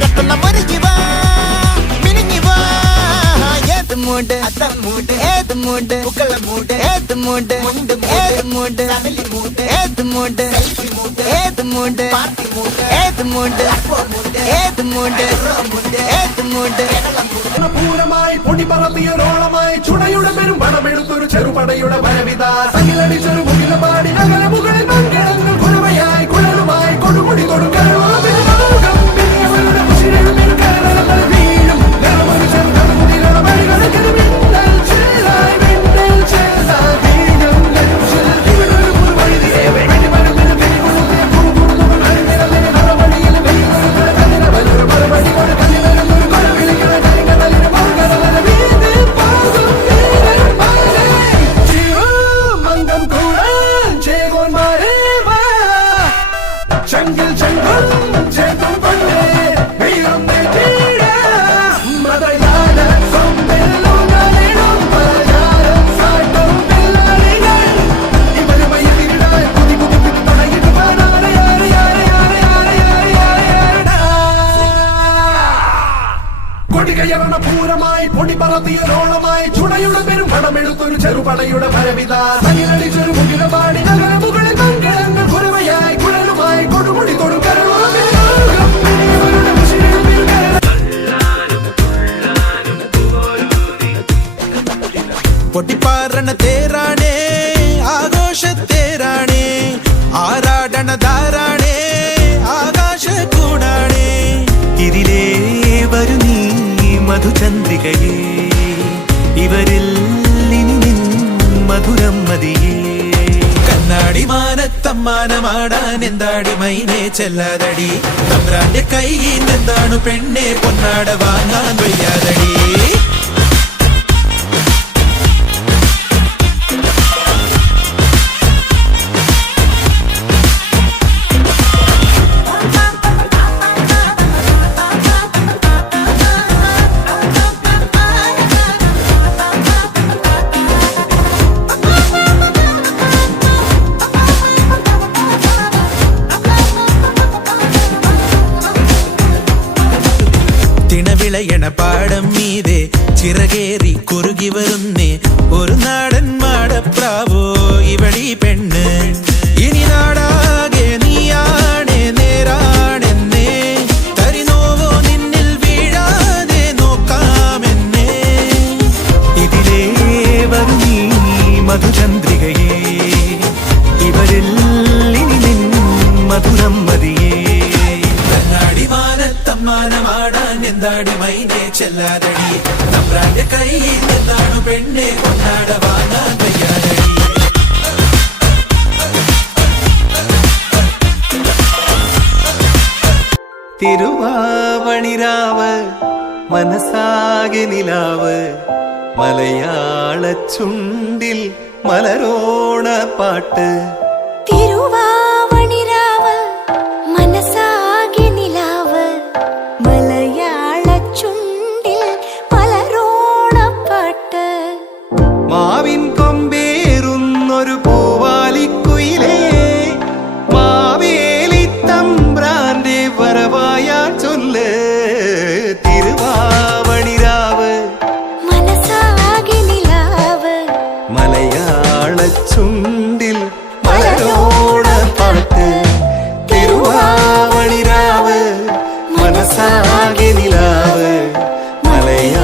കെട്ടുന്ന മുരുകിവാ മിനിങ്ങിവാ ഏത് മൂട് അത്തം മൂട് ഏത് മൂട് പൂക്കള മൂട് ഏത് മൂട് മുണ്ട് ഏത് മൂട് ഫാമിലി മൂട് ഏത് മൂട് സെൽഫി മൂട് ഏത് മൂട് പാർട്ടി മൂട് ഏത് മൂട് ഏത് മൂട് ഏത് മൂട് പൂരമായി പൊടി പറത്തിയൊരോളമായി ചുടയുടെ പെരും പണമെടുത്തൊരു ചെറുപടയുടെ വരവിത സകിലടിച്ചൊരു മുകില പാടി നഗര മുകളിൽ മൺകിടങ്ങൾ കുഴവയായി കുഴലുമായി കൊടുമുടി കൊടുക്കൽ പൂരമായി പൊടി പറത്തിയൊരോളമായി ചുടയുടെ പെരും പണമെടുത്തൊരു ചെറുപടയുടെ ഭരവിത സകിലടിച്ചൊരു മുകില പാടി നഗര മുകളിൽ മൺകിടങ്ങൾ കുരവയായി കുഴലുമായി കൊടുമുടി കൊടുക്കൽ പൊട്ടിപ്പാറണ തേരാണേ ആഘോഷത്തേരാണേ ആരാടണ ധാരാണേ ആകാശ കൂടാണേ ഇതിലേ വരു നീ മധുചന്ദ്രികയേ ഇവരിൽ ഇനി നിൻ മധുരം മതിയേ കണ്ണാടി മാനത്തമ്മാനമാടാൻ എന്താടി മൈനെ ചെല്ലാതടി തമ്പ്രാന്റെ കയ്യിൽ എന്താണ് പെണ്ണെ പൊന്നാട വാങ്ങാൻ വയ്യാതടി വിളയണ പാടം മീതെ ചിറകേറി കുറുകി വരുന്നേ ഒരു നാടൻ മാടപ്രാവോ ഇവളീ പെണ്ണ് ഇനി നാടാകെ നീയാണേ നേരാണെന്നേ തരിനോവോ നിന്നിൽ വീഴാതെ നോക്കാമെന്നേ ഇതിലേ വരു നീ മധുചന്ദ്രികയേ ഇവരിൽ ഇനി നിൻ മധുരം മതിയേ കണ്ണാടി മാനത്തമ്മാനമാടാൻ എന്താടി മൈനെ ചെല്ലാതടി തമ്പ്രാന്റെ കയ്യിൽ എന്താണ് പെണ്ണെ കൊണ്ടാട വാങ്ങാൻ വയ്യാതടി തിരുവാവണിരാവ് മനസാകെ നിലാവ് മലയാള ചുണ്ടിൽ മലരോണ പാട്ട് തിരുവാ